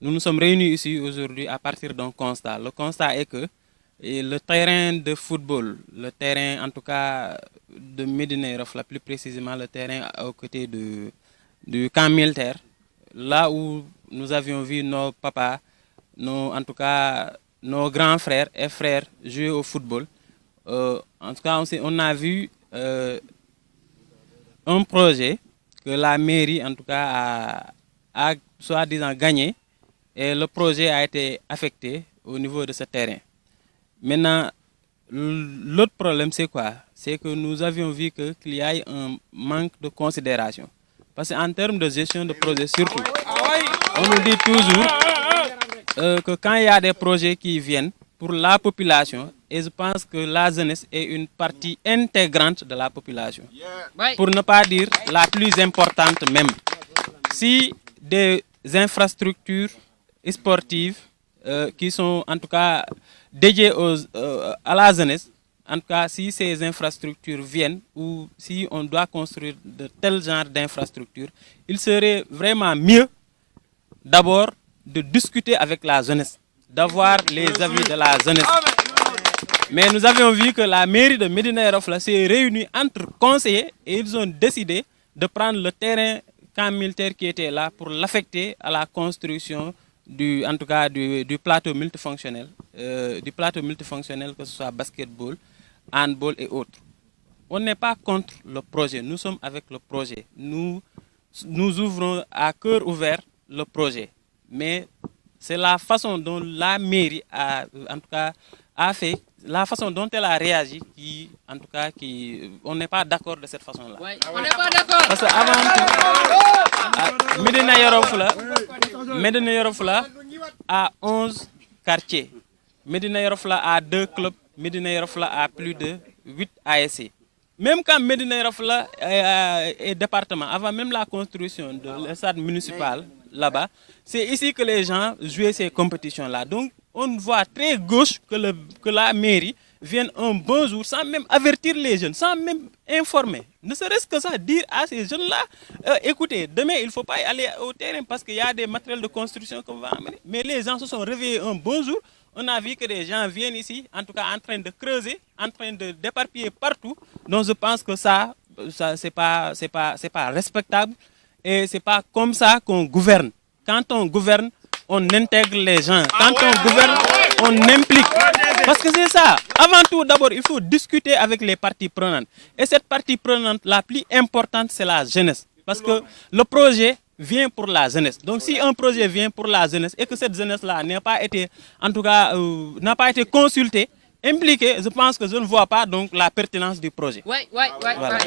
nous nous sommes réunis ici aujourd'hui à partir d'un constat. Le constat est que le terrain de football, le terrain en tout cas de Médina Yoro Foulah, plus précisément le terrain aux côtés du camp militaire, là où nous avions vu nos papas, en tout cas nos grands frères et frères jouer au football. En tout cas, on a vu un projet que la mairie, en tout cas, a soi-disant gagné, et le projet a été affecté au niveau de ce terrain. Maintenant, l'autre problème, c'est quoi? C'est que nous avions vu qu'il y a un manque de considération. Parce qu'en termes de gestion de projet, surtout, on nous dit toujours que quand il y a des projets qui viennent pour la population, et je pense que la jeunesse est une partie intégrante de la population. Pour ne pas dire la plus importante même. Si des infrastructures sportives qui sont en tout cas dédiées à la jeunesse, en tout cas si ces infrastructures viennent ou si on doit construire de tels genres d'infrastructures, il serait vraiment mieux d'abord de discuter avec la jeunesse, d'avoir les avis de la jeunesse. Mais nous avions vu que la mairie de Médina Yoro Foulah s'est réunie entre conseillers et ils ont décidé de prendre le terrain camp militaire qui était là pour l'affecter à la construction en tout cas du plateau multifonctionnel, que ce soit basketball, handball et autres. On n'est pas contre le projet, nous sommes avec le projet. Nous ouvrons à cœur ouvert le projet. Mais c'est la façon dont la mairie a fait, la façon dont elle a réagi on n'est pas d'accord de cette façon-là. Ouais, on n'est pas d'accord. Parce qu'avant tout, Médina Yoro Foulah a 11 quartiers. Médina Yoro Foulah a 2 clubs. Médina Yoro Foulah a plus de 8 ASC. Même quand Médina Yoro Foulah est département, avant même la construction de l'estade municipal là-bas, c'est ici que les gens jouaient ces compétitions-là. Donc, on voit très gauche que la mairie vienne un bon jour sans même avertir les jeunes, sans même informer. Ne serait-ce que ça, dire à ces jeunes-là, écoutez, demain, il ne faut pas aller au terrain parce qu'il y a des matériels de construction qu'on va amener. Mais les gens se sont réveillés un bon jour. On a vu que les gens viennent ici, en tout cas en train de creuser, en train de d'éparpiller partout. Donc je pense que ça c'est pas respectable et c'est pas comme ça qu'on gouverne. Quand on gouverne, on intègre les gens. Quand on gouverne, on implique. Parce que c'est ça. Avant tout, d'abord, il faut discuter avec les parties prenantes. Et cette partie prenante, la plus importante, c'est la jeunesse. Parce que le projet vient pour la jeunesse. Donc si un projet vient pour la jeunesse et que cette jeunesse-là n'a pas été, en tout cas, n'a pas été consultée, impliquée, je pense que je ne vois pas donc la pertinence du projet. Ouais. Voilà.